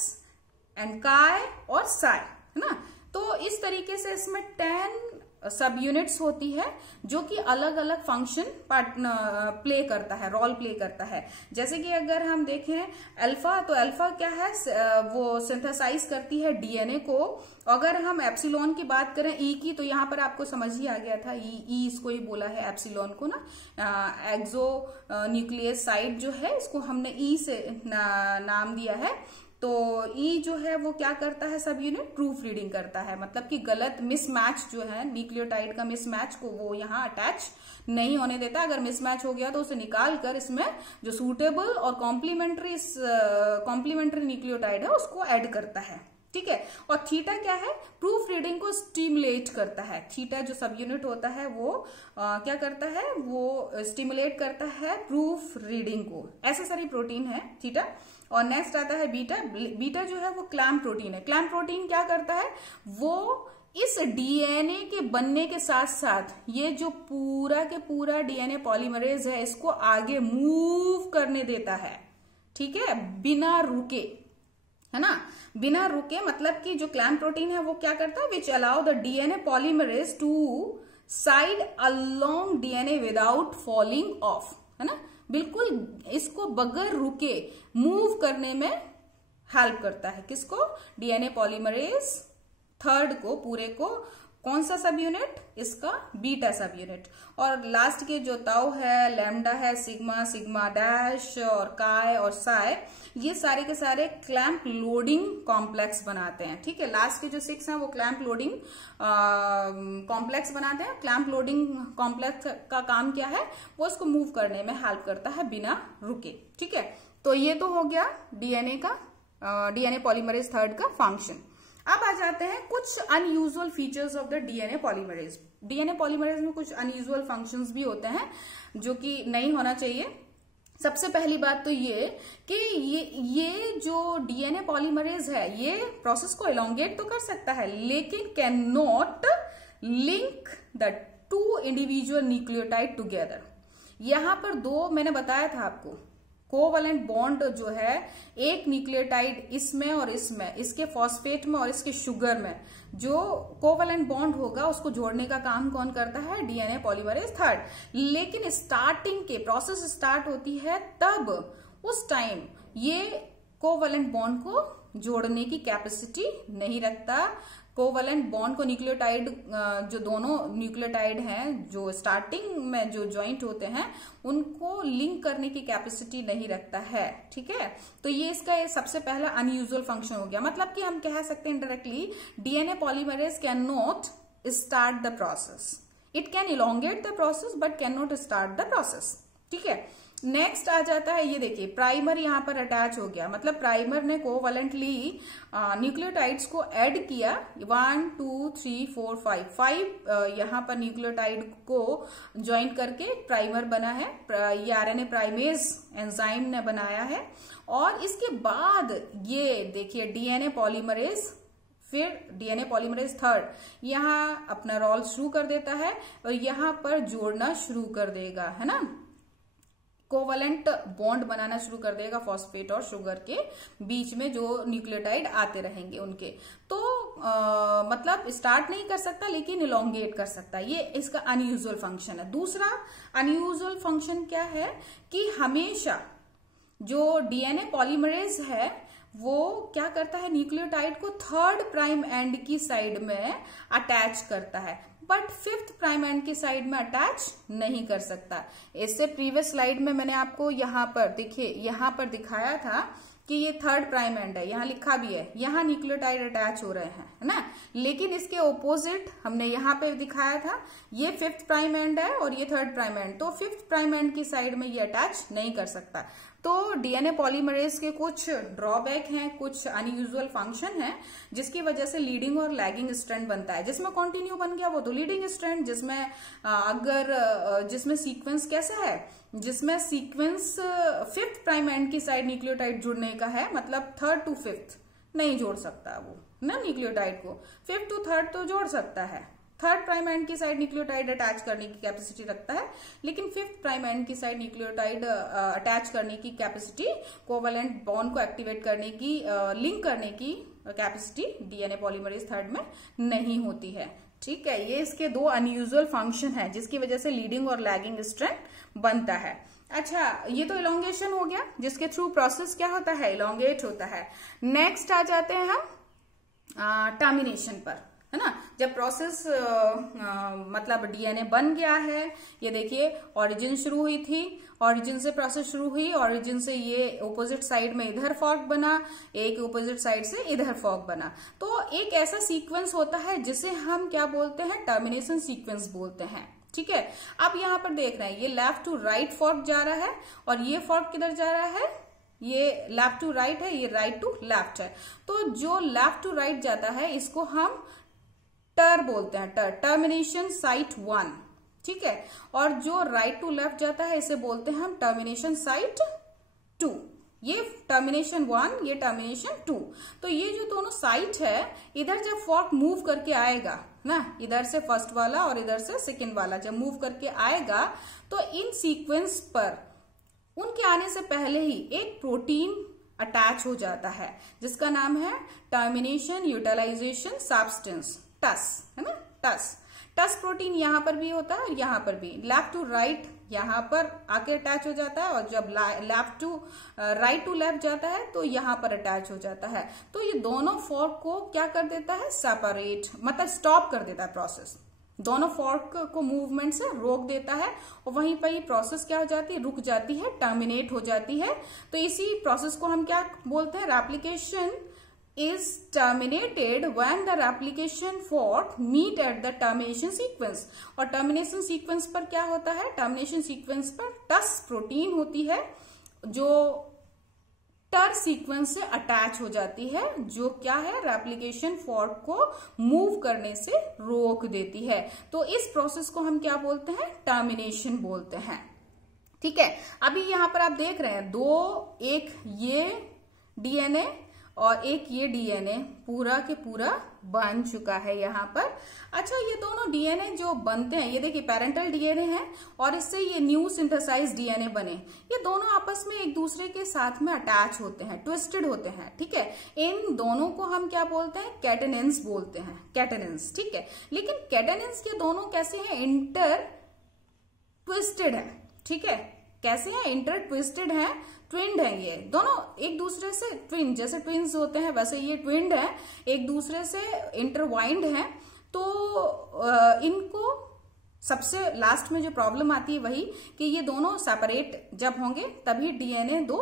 एंड काय और साई, है ना। तो इस तरीके से इसमें 10 सब यूनिट्स होती है जो कि अलग अलग फंक्शन प्ले करता है, रोल प्ले करता है। जैसे कि अगर हम देखें अल्फा, तो अल्फा क्या है, वो सिंथेसाइज करती है डीएनए को। अगर हम एप्सिलॉन की बात करें ई की, तो यहाँ पर आपको समझ ही आ गया था, ई इसको ही बोला है एप्सिलॉन को ना, एक्सो न्यूक्लियस साइट जो है इसको हमने ई से नाम दिया है। तो ई जो है वो क्या करता है, सब यूनिट प्रूफ रीडिंग करता है, मतलब कि गलत मिसमैच जो है न्यूक्लियोटाइड का मिसमैच को वो यहाँ अटैच नहीं होने देता। अगर मिसमैच हो गया तो उसे निकाल कर इसमें जो सूटेबल और कॉम्प्लीमेंट्री न्यूक्लियोटाइड है उसको ऐड करता है, ठीक है। और थीटा क्या है, प्रूफ रीडिंग को स्टिमुलेट करता है। थीटा जो सब यूनिट होता है वो क्या करता है, वो स्टिमुलेट करता है प्रूफ रीडिंग को। ऐसे सारी प्रोटीन है थीटा। और नेक्स्ट आता है बीटा। बीटा जो है वो क्लैम्प प्रोटीन है। क्लैम्प प्रोटीन क्या करता है, वो इस डीएनए के बनने के साथ साथ ये जो पूरा के पूरा डीएनए पॉलीमरेज है इसको आगे मूव करने देता है, ठीक है, बिना रुके, है ना, बिना रुके। मतलब कि जो क्लैम्प प्रोटीन है वो क्या करता है, which allow the DNA polymerase to side along DNA without falling off, है ना, बिल्कुल इसको बगैर रुके मूव करने में हेल्प करता है। किसको, डीएनए पॉलीमरेज थर्ड को, पूरे को। कौन सा सब यूनिट, इसका बीटा सब यूनिट। और लास्ट के जो ताऊ है, लैम्डा है, सिग्मा, सिग्मा डैश और काय और साय, ये सारे के सारे क्लैम्प लोडिंग कॉम्प्लेक्स बनाते हैं, ठीक है। लास्ट के जो 6 हैं वो क्लैम्प लोडिंग कॉम्प्लेक्स बनाते हैं। क्लैम्प लोडिंग कॉम्प्लेक्स का काम क्या है, वो इसको मूव करने में हेल्प करता है बिना रुके, ठीक है। तो ये तो हो गया डीएनए का, डीएनए पॉलीमरेज थर्ड का फंक्शन। अब आ जाते हैं कुछ unusual features of the DNA polymerase. DNA polymerase में कुछ अनयूजुअल फंक्शंस भी होते हैं जो कि नहीं होना चाहिए। सबसे पहली बात तो ये कि ये जो डीएनए पॉलीमरेज है ये प्रोसेस को एलोंगेट तो कर सकता है लेकिन can not link the two individual nucleotide together. यहां पर दो मैंने बताया था आपको, कोवलेंट बॉन्ड जो है एक न्यूक्लियोटाइड इसमें और इसमें, इसके फॉस्फेट में और इसके शुगर में, जो कोवलेंट बॉन्ड होगा उसको जोड़ने का काम कौन करता है, डीएनए पॉलीमरेज थर्ड। लेकिन स्टार्टिंग के प्रोसेस स्टार्ट होती है तब उस टाइम ये कोवलेंट बॉन्ड को जोड़ने की कैपेसिटी नहीं रखता। कोवलेंट बॉन्ड को न्यूक्लियोटाइड, जो दोनों न्यूक्लियोटाइड हैं जो स्टार्टिंग में जो ज्वाइंट होते हैं उनको लिंक करने की कैपेसिटी नहीं रखता है, ठीक है। तो ये इसका सबसे पहला अनयूजुअल फंक्शन हो गया। मतलब कि हम कह सकते हैं indirectly DNA polymerase can not start the process, it can elongate the process but can not start the process, ठीक है। नेक्स्ट आ जाता है, ये देखिए प्राइमर यहां पर अटैच हो गया, मतलब प्राइमर ने कोवलेंटली न्यूक्लियोटाइड्स को ऐड किया, 1 2 3 4 5 यहां पर न्यूक्लियोटाइड को ज्वाइन करके प्राइमर बना है। ये आरएनए प्राइमेज एंजाइम ने बनाया है। और इसके बाद ये देखिए डीएनए पॉलीमरेज, फिर डीएनए पॉलीमरेज थर्ड यहां अपना रोल शुरू कर देता है और यहां पर जोड़ना शुरू कर देगा, है ना, कोवलेंट बॉन्ड बनाना शुरू कर देगा फॉस्फेट और शुगर के बीच में जो न्यूक्लियोटाइड आते रहेंगे उनके। तो मतलब स्टार्ट नहीं कर सकता लेकिन इलोंगेट कर सकता है। ये इसका अनयूजुअल फंक्शन है। दूसरा अनयूजुअल फंक्शन क्या है कि हमेशा जो डीएनए पॉलीमरेज है वो क्या करता है, न्यूक्लियोटाइड को थर्ड प्राइम एंड की साइड में अटैच करता है बट फिफ्थ प्राइम एंड की साइड में अटैच नहीं कर सकता। इससे प्रीवियस स्लाइड में मैंने आपको यहाँ पर देखिए यहाँ पर दिखाया था कि ये थर्ड प्राइम एंड है, यहाँ लिखा भी है, यहाँ न्यूक्लियोटाइड अटैच हो रहे हैं, है ना। लेकिन इसके ऑपोजिट हमने यहाँ पे दिखाया था, ये फिफ्थ प्राइम एंड है और ये थर्ड प्राइम एंड, तो फिफ्थ प्राइम एंड की साइड में ये अटैच नहीं कर सकता। तो डीएनए पॉलीमरेज के कुछ ड्रॉबैक हैं, कुछ अनयूजुअल फंक्शन है जिसकी वजह से लीडिंग और लैगिंग स्ट्रैंड बनता है। जिसमें कॉन्टिन्यू बन गया वो तो लीडिंग स्ट्रैंड, जिसमें सीक्वेंस कैसा है, जिसमें सीक्वेंस फिफ्थ प्राइम एंड की साइड न्यूक्लियोटाइड जुड़ने का है, मतलब थर्ड टू फिफ्थ नहीं जोड़ सकता वो ना न्यूक्लियोटाइड को, फिफ्थ टू थर्ड तो जोड़ सकता है, थर्ड प्राइम एंड की साइड न्यूक्लियोटाइड अटैच करने की कैपेसिटी रखता है, लेकिन फिफ्थ प्राइम एंड की साइड न्यूक्लियोटाइड अटैच करने की कैपेसिटी, कोवलेंट बॉन्ड को एक्टिवेट करने की, लिंक करने की कैपेसिटी डीएनए पॉलीमरेज थर्ड में नहीं होती है, ठीक है। ये इसके दो अनयूजुअल फंक्शन है जिसकी वजह से लीडिंग और लैगिंग स्ट्रैंड बनता है। अच्छा, ये तो इलोंगेशन हो गया जिसके थ्रू प्रोसेस क्या होता है, इलोंगेट होता है। नेक्स्ट आ जाते हैं हम टर्मिनेशन पर, है ना। जब प्रोसेस मतलब डीएनए बन गया है, ये देखिए ओरिजिन शुरू हुई थी ऑरिजिन से प्रोसेस शुरू हुई, ऑरिजिन से ये ऑपोजिट साइड में इधर फॉर्क बना, एक ऑपोजिट साइड से इधर फॉर्क बना। तो एक ऐसा सीक्वेंस होता है जिसे हम क्या बोलते हैं, टर्मिनेशन सीक्वेंस बोलते हैं। ठीक है, अब यहां पर देख रहे हैं ये लेफ्ट टू राइट फॉर्क जा रहा है और ये फॉर्क किधर जा रहा है, ये लेफ्ट टू राइट है, ये राइट टू लेफ्ट है। तो जो लेफ्ट टू राइट जाता है इसको हम टर बोलते हैं, टर्मिनेशन साइट 1। ठीक है, और जो राइट टू लेफ्ट जाता है इसे बोलते हैं हम टर्मिनेशन साइट 2। ये टर्मिनेशन 1, ये टर्मिनेशन 2। तो ये जो दोनों साइट है, इधर जब फॉर्क मूव करके आएगा ना, इधर से फर्स्ट वाला और इधर से सेकेंड वाला जब मूव करके आएगा तो इन सीक्वेंस पर उनके आने से पहले ही एक प्रोटीन अटैच हो जाता है जिसका नाम है टर्मिनेशन यूटिलाइजेशन सब्सटेंस, टस, है ना, टस। टस प्रोटीन यहां पर भी होता है और यहां पर भी। लेफ्ट टू राइट यहां पर आके अटैच हो जाता है और जब left to right to left जाता है तो यहां पर अटैच हो जाता है। तो ये दोनों फॉर्क को क्या कर देता है, सेपरेट, मतलब स्टॉप कर देता है प्रोसेस, दोनों फॉर्क को मूवमेंट से रोक देता है और वहीं पर ये प्रोसेस क्या हो जाती है, रुक जाती है, टर्मिनेट हो जाती है। तो इसी प्रोसेस को हम क्या बोलते हैं, replication is terminated when the replication fork meet at the termination sequence। और termination sequence पर क्या होता है, termination sequence पर टस प्रोटीन होती है जो टर सीक्वेंस से अटैच हो जाती है, जो क्या है, रेप्लिकेशन फॉर्क को मूव करने से रोक देती है। तो इस प्रोसेस को हम क्या बोलते हैं, टर्मिनेशन बोलते हैं। ठीक है, अभी यहां पर आप देख रहे हैं दो, एक ये डीएनए और एक ये डीएनए पूरा के पूरा बन चुका है यहाँ पर। अच्छा, ये दोनों डीएनए जो बनते हैं, ये देखिए पेरेंटल डीएनए है और इससे ये न्यू सिंथेसाइज्ड डीएनए बने, ये दोनों आपस में एक दूसरे के साथ में अटैच होते हैं, ट्विस्टेड होते हैं। ठीक है, इन दोनों को हम क्या बोलते हैं, कैटेनेंस बोलते हैं, कैटेनेंस। ठीक है, लेकिन कैटेनेंस ये दोनों कैसे हैं, इंटर ट्विस्टेड है। ठीक है, कैसे हैं, इंटर ट्विस्टेड है, ट्विन्ड है, ये दोनों एक दूसरे से ट्विन, जैसे ट्विन्स होते हैं वैसे ये ट्विन्ड है, एक दूसरे से इंटरवाइंड है। तो इनको सबसे लास्ट में जो प्रॉब्लम आती है वही कि ये दोनों सेपरेट जब होंगे तभी डीएनए दो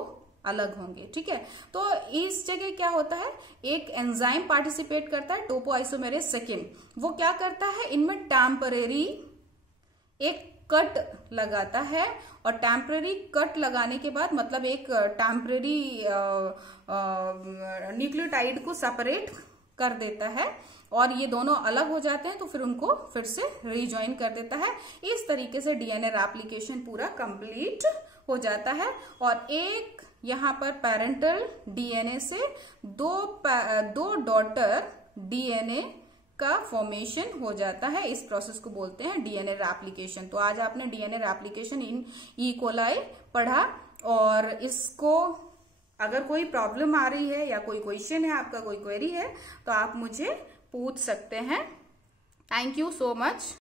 अलग होंगे। ठीक है, तो इस जगह क्या होता है, एक एंजाइम पार्टिसिपेट करता है, टोपोआइसोमेरेज सेकेंड। वो क्या करता है, इनमें टेम्परेरी एक कट लगाता है और टेम्परेरी कट लगाने के बाद मतलब एक टेम्परेरी न्यूक्लियोटाइड को सेपरेट कर देता है और ये दोनों अलग हो जाते हैं, तो फिर उनको फिर से रिजॉइन कर देता है। इस तरीके से डीएनए रेप्लिकेशन पूरा कंप्लीट हो जाता है और एक यहाँ पर पेरेंटल डीएनए से दो डॉटर डीएनए का फॉर्मेशन हो जाता है। इस प्रोसेस को बोलते हैं डीएनए रेप्लिकेशन। तो आज आपने डीएनए रेप्लिकेशन इन ई कोलाई पढ़ा और इसको अगर कोई प्रॉब्लम आ रही है या कोई क्वेश्चन है, आपका कोई क्वेरी है तो आप मुझे पूछ सकते हैं। Thank you so much.